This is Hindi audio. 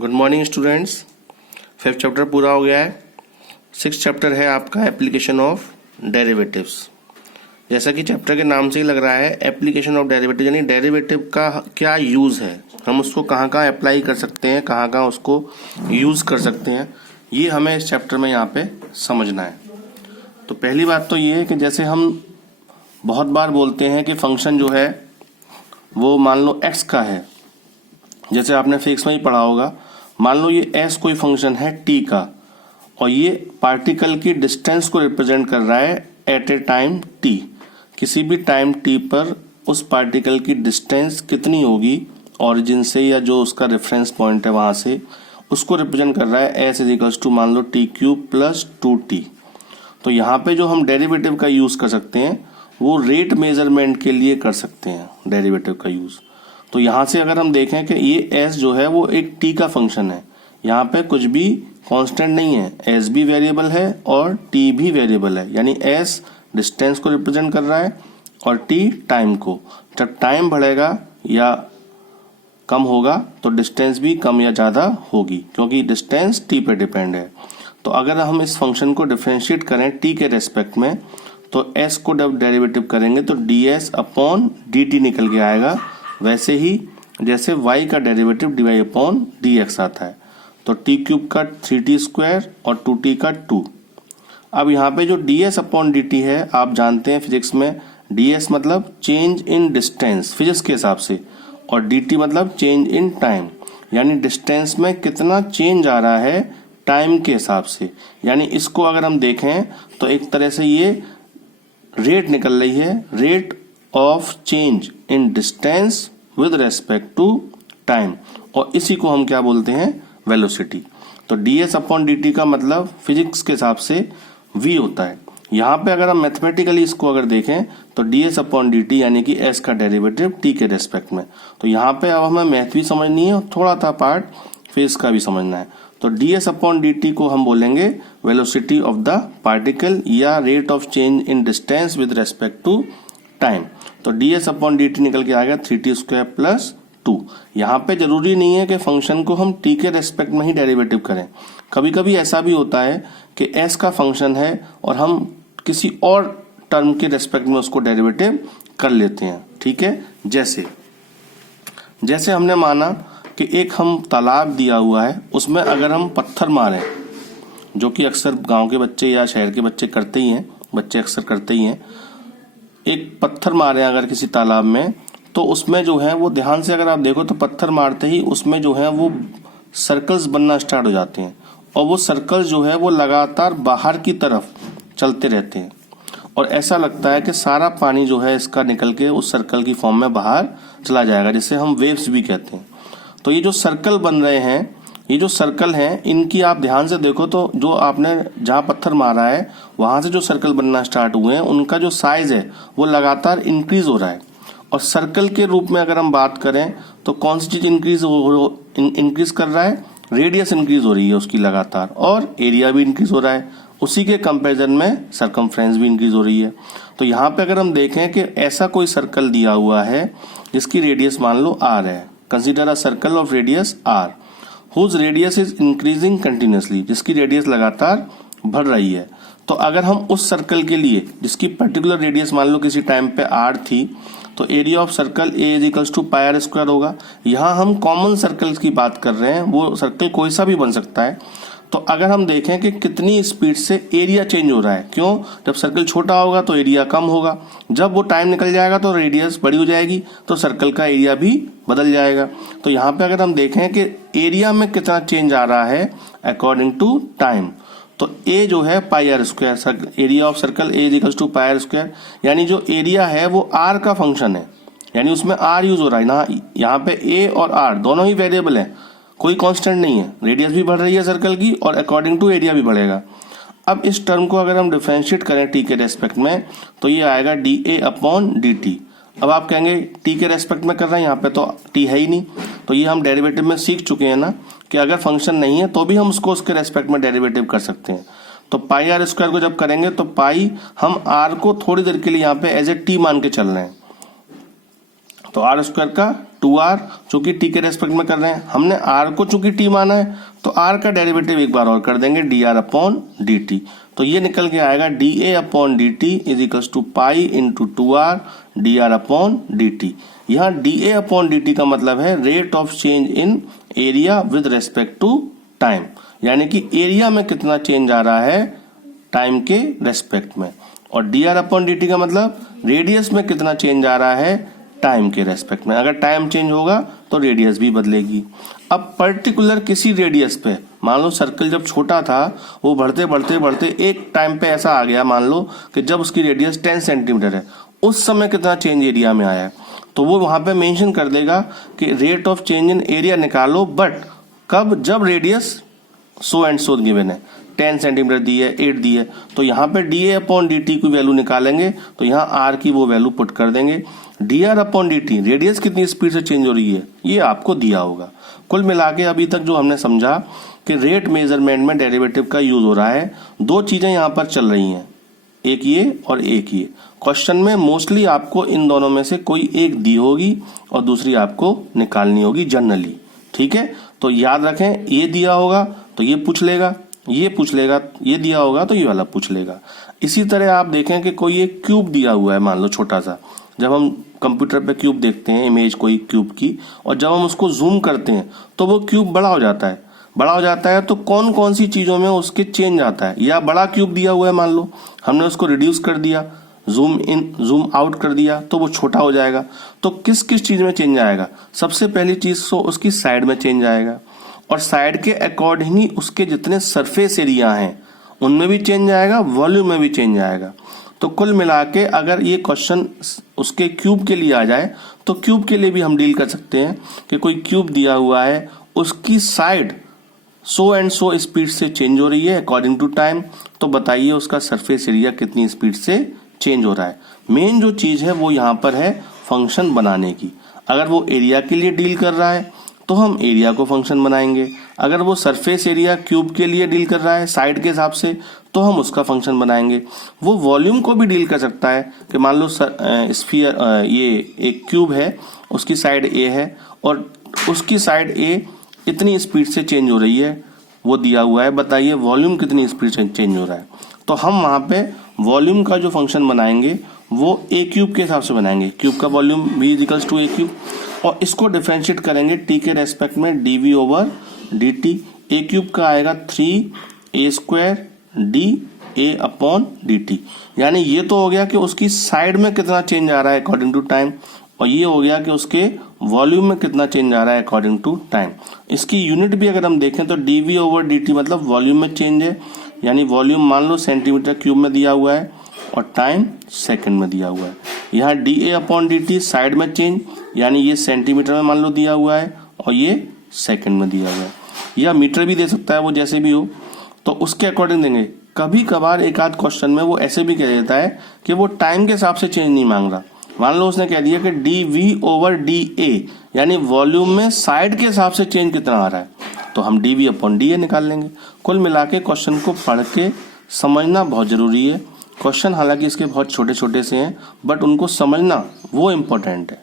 Good morning students. 5th chapter पूरा हो गया है। 6th चैप्टर है आपका एप्लीकेशन ऑफ डेरिवेटिव्स। जैसा कि चैप्टर के नाम से ही लग रहा है, एप्लीकेशन ऑफ डेरिवेटिव यानी डेरिवेटिव का क्या यूज़ है, हम उसको कहाँ कहाँ अप्लाई कर सकते हैं, कहाँ कहाँ उसको यूज़ कर सकते हैं, ये हमें इस चैप्टर में यहाँ पे समझना है। तो पहली बात तो ये है कि जैसे हम बहुत बार बोलते हैं कि फंक्शन जो है वो मान लो x का है, जैसे आपने फिजिक्स में ही पढ़ा होगा। मान लो ये s कोई फंक्शन है t का और ये पार्टिकल की डिस्टेंस को रिप्रेजेंट कर रहा है एट ए टाइम t। किसी भी टाइम t पर उस पार्टिकल की डिस्टेंस कितनी होगी ओरिजिन से या जो उसका रेफरेंस पॉइंट है वहां से, उसको रिप्रेजेंट कर रहा है s इज टू मान लो t³ प्लस 2t। तो यहाँ पे जो हम डेरिवेटिव का यूज कर सकते हैं वो रेट मेजरमेंट के लिए कर सकते हैं डेरिवेटिव का यूज। तो यहाँ से अगर हम देखें कि ये s जो है वो एक t का फंक्शन है, यहाँ पे कुछ भी कांस्टेंट नहीं है, s भी वेरिएबल है और t भी वेरिएबल है, यानी s डिस्टेंस को रिप्रेजेंट कर रहा है और t टाइम को। जब टाइम बढ़ेगा या कम होगा तो डिस्टेंस भी कम या ज्यादा होगी, क्योंकि डिस्टेंस t पे डिपेंड है। तो अगर हम इस फंक्शन को डिफरेंशिएट करें t के रेस्पेक्ट में, तो s को जब डेरिवेटिव करेंगे तो ds अपॉन dt निकल के आएगा, वैसे ही जैसे y का डेरिवेटिव dy अपॉन dx आता है। तो t³ का 3t² और 2t का 2। अब यहाँ पे जो ds अपॉन dt है, आप जानते हैं फिजिक्स में ds मतलब चेंज इन डिस्टेंस फिजिक्स के हिसाब से, और dt मतलब चेंज इन टाइम, यानी डिस्टेंस में कितना चेंज आ रहा है टाइम के हिसाब से। यानी इसको अगर हम देखें तो एक तरह से ये रेट निकल रही है, rate of change in distance with respect to time, और इसी को हम क्या बोलते हैं, वेलोसिटी। तो ds अपॉन dt का मतलब फिजिक्स के हिसाब से v होता है। यहाँ पे अगर हम मैथमेटिकली इसको अगर देखें तो ds अपॉन dt यानी कि s का डेरिवेटिव t के रेस्पेक्ट में। तो यहाँ पे अब हमें मैथ भी समझनी है और थोड़ा सा पार्ट फिजिक्स का भी समझना है। तो ds अपॉन dt को हम बोलेंगे वेलोसिटी ऑफ द पार्टिकल या rate of change in distance with respect to time. तो ds अपॉन dt निकल के आ गया 3t² प्लस 2। यहाँ पे जरूरी नहीं है कि फंक्शन को हम t के रेस्पेक्ट में ही डेरिवेटिव करें। कभी कभी ऐसा भी होता है कि s का फंक्शन है और हम किसी और टर्म के रेस्पेक्ट में उसको डेरिवेटिव कर लेते हैं। ठीक है, जैसे हमने माना कि एक हम तालाब दिया हुआ है, उसमें अगर हम पत्थर मारें, जो कि अक्सर गांव के बच्चे या शहर के बच्चे करते ही हैं, बच्चे अक्सर करते ही हैं, एक पत्थर मारे अगर किसी तालाब में, तो उसमें जो है वो ध्यान से अगर आप देखो तो पत्थर मारते ही उसमें जो है वो सर्कल्स बनना स्टार्ट हो जाते हैं, और वो सर्कल्स जो है वो लगातार बाहर की तरफ चलते रहते हैं, और ऐसा लगता है कि सारा पानी जो है इसका निकल के उस सर्कल की फॉर्म में बाहर चला जाएगा, जिसे हम वेव्स भी कहते हैं। तो ये जो सर्कल बन रहे हैं, ये जो सर्कल हैं, इनकी आप ध्यान से देखो तो जो आपने जहां पत्थर मारा है वहां से जो सर्कल बनना स्टार्ट हुए हैं, उनका जो साइज है वो लगातार इंक्रीज हो रहा है। और सर्कल के रूप में अगर हम बात करें तो कौन सी चीज इंक्रीज कर रहा है, रेडियस इंक्रीज हो रही है उसकी लगातार, और एरिया भी इंक्रीज हो रहा है, उसी के कंपैरिजन में सरकमफ्रेंस भी इंक्रीज हो रही है। तो यहाँ पे अगर हम देखें कि ऐसा कोई सर्कल दिया हुआ है जिसकी रेडियस मान लो r है, consider a circle of radius r whose radius is increasing continuously, जिसकी रेडियस लगातार बढ़ रही है। तो अगर हम उस सर्कल के लिए जिसकी पर्टिकुलर रेडियस मान लो किसी टाइम पे r थी, तो area of circle a is to pi r² होगा। यहाँ हम कॉमन सर्कल्स की बात कर रहे हैं, वो सर्कल कोई सा भी बन सकता है। तो अगर हम देखें कि कितनी स्पीड से एरिया चेंज हो रहा है, क्यों, जब सर्कल छोटा होगा तो एरिया कम होगा, जब वो टाइम निकल जाएगा तो रेडियस बड़ी हो जाएगी, तो सर्कल का एरिया भी बदल जाएगा। तो यहाँ पे अगर हम देखें कि एरिया में कितना चेंज आ रहा है अकॉर्डिंग टू टाइम, तो ए जो है pi r², area of circle A is to pi r², यानी जो एरिया है वो r का फंक्शन है, यानी उसमें r यूज हो रहा है ना। यहाँ पे ए और r दोनों ही वेरिएबल है, कोई कांस्टेंट नहीं है, रेडियस भी बढ़ रही है सर्कल की और अकॉर्डिंग टू एरिया भी बढ़ेगा। अब इस टर्म को अगर हम डिफरेंशिएट करें t के रेस्पेक्ट में, तो ये आएगा dA अपॉन dt। अब आप कहेंगे t के रेस्पेक्ट में कर रहे हैं, यहाँ पे तो t है ही नहीं। तो ये हम डेरिवेटिव में सीख चुके हैं ना कि अगर फंक्शन नहीं है तो भी हम उसको उसके रेस्पेक्ट में डेरिवेटिव कर सकते हैं। तो पाई r² को जब करेंगे तो पाई हम r को थोड़ी देर के लिए यहाँ पे एज ए t मान के चल रहे हैं, तो r² का 2r, चूंकि t के रेस्पेक्ट में कर रहे हैं, हमने r को चूंकि t माना है तो r का डेरिवेटिव एक बार और कर देंगे dr अपॉन dt। तो ये निकल के आएगा dA upon dt is equals to pi into 2r dr upon dt। यहाँ dA अपॉन dt का मतलब है rate of change in area with respect to time, यानी कि एरिया में कितना चेंज आ रहा है टाइम के रेस्पेक्ट में, और dr अपॉन dt का मतलब रेडियस में कितना चेंज आ रहा है टाइम के रेस्पेक्ट में। अगर टाइम चेंज होगा तो रेडियस भी बदलेगी। अब पर्टिकुलर किसी रेडियस पे, मान लो सर्कल जब छोटा था वो बढ़ते बढ़ते बढ़ते एक टाइम पे ऐसा आ गया, मान लो कि जब उसकी रेडियस 10 सेंटीमीटर है, उस समय कितना चेंज एरिया में आया है, तो वो वहां पे मेंशन कर देगा कि rate of change in area निकालो, बट कब, जब radius so and so given है, 10 सेंटीमीटर दी है, 8 दी है, तो यहाँ पे dA अपॉन dt की वैल्यू निकालेंगे तो यहाँ r की वो वैल्यू पुट कर देंगे। dr अपॉन dt रेडियस कितनी स्पीड से चेंज हो रही है ये आपको दिया होगा। कुल मिला के अभी तक जो हमने समझा कि रेट मेजरमेंट में डेरिवेटिव का यूज हो रहा है, दो चीजें यहाँ पर चल रही हैं, एक ये और एक ये। क्वेश्चन में मोस्टली आपको इन दोनों में से कोई एक दी होगी और दूसरी आपको निकालनी होगी जनरली, ठीक है। तो याद रखें, ये दिया होगा तो ये पूछ लेगा, ये पूछ लेगा, ये दिया होगा तो ये वाला पूछ लेगा। इसी तरह आप देखें कि कोई एक क्यूब दिया हुआ है, मान लो छोटा सा, जब हम कंप्यूटर पे क्यूब देखते हैं, इमेज कोई क्यूब की, और जब हम उसको जूम करते हैं तो वो क्यूब बड़ा हो जाता है। बड़ा हो जाता है तो कौन कौन सी चीजों में उसके चेंज आता है। या बड़ा क्यूब दिया हुआ है, मान लो हमने उसको रिड्यूस कर दिया, जूम इन जूम आउट कर दिया तो वो छोटा हो जाएगा। तो किस किस चीज में चेंज आएगा, सबसे पहली चीज तो उसकी साइड में चेंज आएगा, और साइड के अकॉर्डिंग ही उसके जितने सरफेस एरिया हैं उनमें भी चेंज आएगा, वॉल्यूम में भी चेंज आएगा। तो कुल मिला के अगर ये क्वेश्चन उसके क्यूब के लिए आ जाए तो क्यूब के लिए भी हम डील कर सकते हैं कि कोई क्यूब दिया हुआ है, उसकी side so and so speed से चेंज हो रही है अकॉर्डिंग टू टाइम, तो बताइए उसका सरफेस एरिया कितनी स्पीड से चेंज हो रहा है। मेन जो चीज है वो यहाँ पर है फंक्शन बनाने की। अगर वो एरिया के लिए डील कर रहा है तो हम एरिया को फंक्शन बनाएंगे, अगर वो सरफेस एरिया क्यूब के लिए डील कर रहा है साइड के हिसाब से तो हम उसका फंक्शन बनाएंगे। वो वॉल्यूम को भी डील कर सकता है कि मान लो स्फीयर, ये एक क्यूब है, उसकी साइड ए है और उसकी साइड ए इतनी स्पीड से चेंज हो रही है, वो दिया हुआ है, बताइए वॉल्यूम कितनी स्पीड से चेंज हो रहा है। तो हम वहां पे वॉल्यूम का जो फंक्शन बनाएंगे वो ए क्यूब के हिसाब से बनाएंगे, क्यूब का volume v equals to a cube, और इसको डिफरेंशिएट करेंगे टी के रेस्पेक्ट में dv over dt। A cube का आएगा 3a square dA upon dt, यानी ये तो हो गया कि उसकी साइड में कितना चेंज आ रहा है अकॉर्डिंग टू टाइम, और ये हो गया कि उसके वॉल्यूम में कितना चेंज आ रहा है अकॉर्डिंग टू टाइम। इसकी यूनिट भी अगर हम देखें तो dv ओवर dt मतलब वॉल्यूम में चेंज है, यानी वॉल्यूम मान लो सेंटीमीटर क्यूब में दिया हुआ है और टाइम सेकंड में दिया हुआ है। यहाँ dA अपॉन dt साइड में चेंज, यानी ये सेंटीमीटर में मान लो दिया हुआ है और ये सेकंड में दिया हुआ है, या मीटर भी दे सकता है, वो जैसे भी हो तो उसके अकॉर्डिंग देंगे। कभी कभार एक आध क्वेश्चन में वो ऐसे भी कह देता है कि वो टाइम के हिसाब से चेंज नहीं मांग रहा, मान लो उसने कह दिया कि dv ओवर dA, यानी वॉल्यूम में साइड के हिसाब से चेंज कितना आ रहा है, तो हम dv अपॉन dA निकाल लेंगे। कुल मिला के क्वेश्चन को पढ़ के समझना बहुत जरूरी है। क्वेश्चन हालांकि इसके बहुत छोटे छोटे से हैं, बट उनको समझना वो इम्पोर्टेंट है।